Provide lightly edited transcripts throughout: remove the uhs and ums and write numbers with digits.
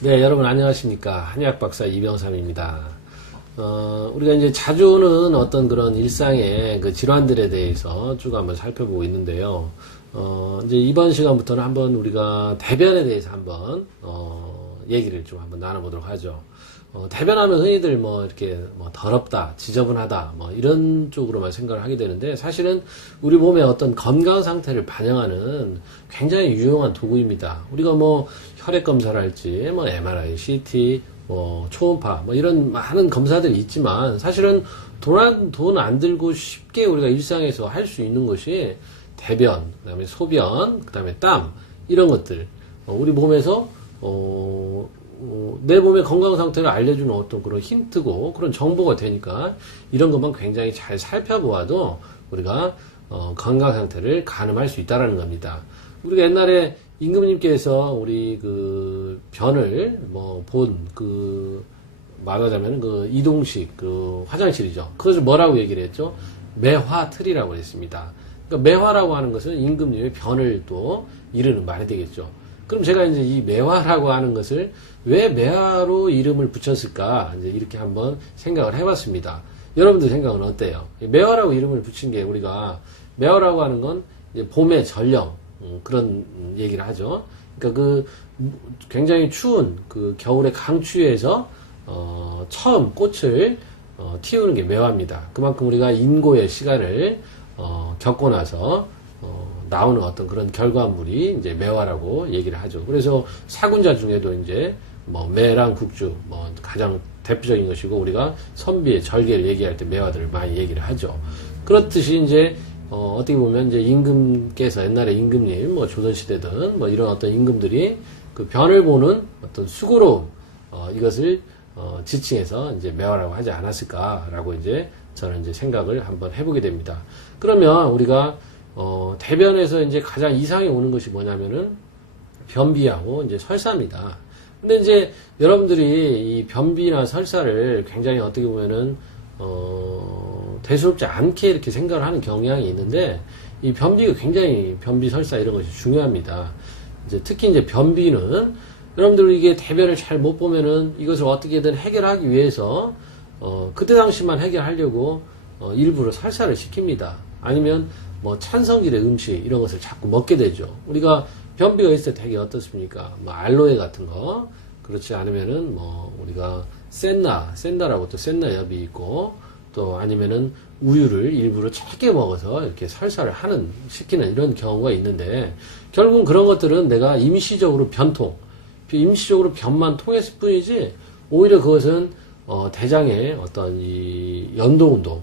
네, 여러분 안녕하십니까. 한의학박사 이병삼입니다. 우리가 이제 자주는 어떤 그런 일상의 그 질환들에 대해서 쭉 한번 살펴보고 있는데요. 이제 이번 시간부터는 한번 우리가 대변에 대해서 한번, 얘기를 좀 한번 나눠보도록 하죠. 대변하면 흔히들 뭐 이렇게 뭐 더럽다, 지저분하다, 뭐 이런 쪽으로만 생각을 하게 되는데 사실은 우리 몸의 어떤 건강 상태를 반영하는 굉장히 유용한 도구입니다. 우리가 뭐 혈액 검사를 할지, 뭐 MRI, CT, 뭐 초음파, 뭐 이런 많은 검사들이 있지만 사실은 돈 안 들고 쉽게 우리가 일상에서 할 수 있는 것이 대변, 그다음에 소변, 그다음에 땀 이런 것들 우리 몸에서 내 몸의 건강 상태를 알려주는 어떤 그런 힌트고 그런 정보가 되니까 이런 것만 굉장히 잘 살펴보아도 우리가 건강 상태를 가늠할 수 있다라는 겁니다. 우리가 옛날에 임금님께서 우리 그 변을 말하자면 그 이동식 그 화장실이죠. 그것을 뭐라고 얘기를 했죠? 매화틀이라고 했습니다. 그러니까 매화라고 하는 것은 임금님의 변을 또 이르는 말이 되겠죠. 그럼 제가 이제 이 매화라고 하는 것을 왜 매화로 이름을 붙였을까? 이제 이렇게 한번 생각을 해봤습니다. 여러분들 생각은 어때요? 매화라고 이름을 붙인 게 우리가 매화라고 하는 건 이제 봄의 전령 그런 얘기를 하죠. 그러니까 그 굉장히 추운 그 겨울의 강추위에서 처음 꽃을 틔우는 게 매화입니다. 그만큼 우리가 인고의 시간을 겪고 나서 나오는 어떤 그런 결과물이 이제 매화라고 얘기를 하죠. 그래서 사군자 중에도 이제 뭐 매랑 국주 뭐 가장 대표적인 것이고 우리가 선비의 절개를 얘기할 때 매화들을 많이 얘기를 하죠. 그렇듯이 이제 어떻게 보면 이제 임금께서 옛날에 임금님 뭐 조선시대든 뭐 이런 어떤 임금들이 그 변을 보는 어떤 수고로움 이것을 지칭해서 이제 매화라고 하지 않았을까라고 이제 저는 이제 생각을 한번 해보게 됩니다. 그러면 우리가 대변에서 이제 가장 이상이 오는 것이 뭐냐면은 변비하고 이제 설사입니다. 근데 이제 여러분들이 이 변비나 설사를 굉장히 어떻게 보면은 대수롭지 않게 이렇게 생각을 하는 경향이 있는데 이 변비가 굉장히 변비 설사 이런 것이 중요합니다. 이제 특히 이제 변비는 여러분들 이게 대변을 잘 못 보면은 이것을 어떻게든 해결하기 위해서 그때 당시만 해결하려고 일부러 설사를 시킵니다. 아니면 뭐 찬성질의 음식 이런 것을 자꾸 먹게 되죠. 우리가 변비가 있을 때 되게 어떻습니까? 뭐 알로에 같은 거 그렇지 않으면은 뭐 우리가 센나라고 또 센나엽이 있고 또 아니면은 우유를 일부러 적게 먹어서 이렇게 설사를 시키는 이런 경우가 있는데 결국은 그런 것들은 내가 임시적으로 임시적으로 변만 통했을 뿐이지 오히려 그것은 대장의 어떤 이 연동운동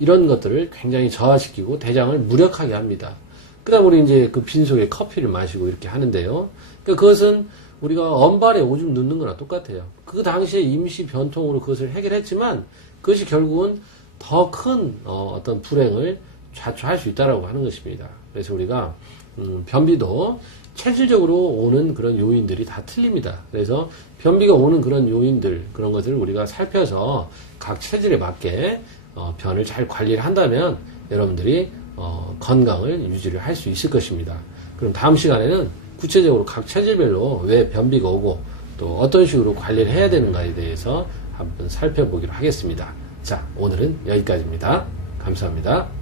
이런 것들을 굉장히 저하시키고 대장을 무력하게 합니다. 그 다음 우리 이제 그 빈속에 커피를 마시고 이렇게 하는데요. 그러니까 그것은 우리가 언발에 오줌 넣는 거나 똑같아요. 그 당시에 임시 변통으로 그것을 해결했지만 그것이 결국은 더 큰 어떤 불행을 자초할 수 있다라고 하는 것입니다. 그래서 우리가 변비도 체질적으로 오는 그런 요인들이 다 틀립니다. 그래서 변비가 오는 그런 요인들 그런 것들을 우리가 살펴서 각 체질에 맞게 변을 잘 관리를 한다면 여러분들이 건강을 유지를 할 수 있을 것입니다. 그럼 다음 시간에는 구체적으로 각 체질별로 왜 변비가 오고 또 어떤 식으로 관리를 해야 되는가에 대해서 한번 살펴보기로 하겠습니다. 자, 오늘은 여기까지입니다. 감사합니다.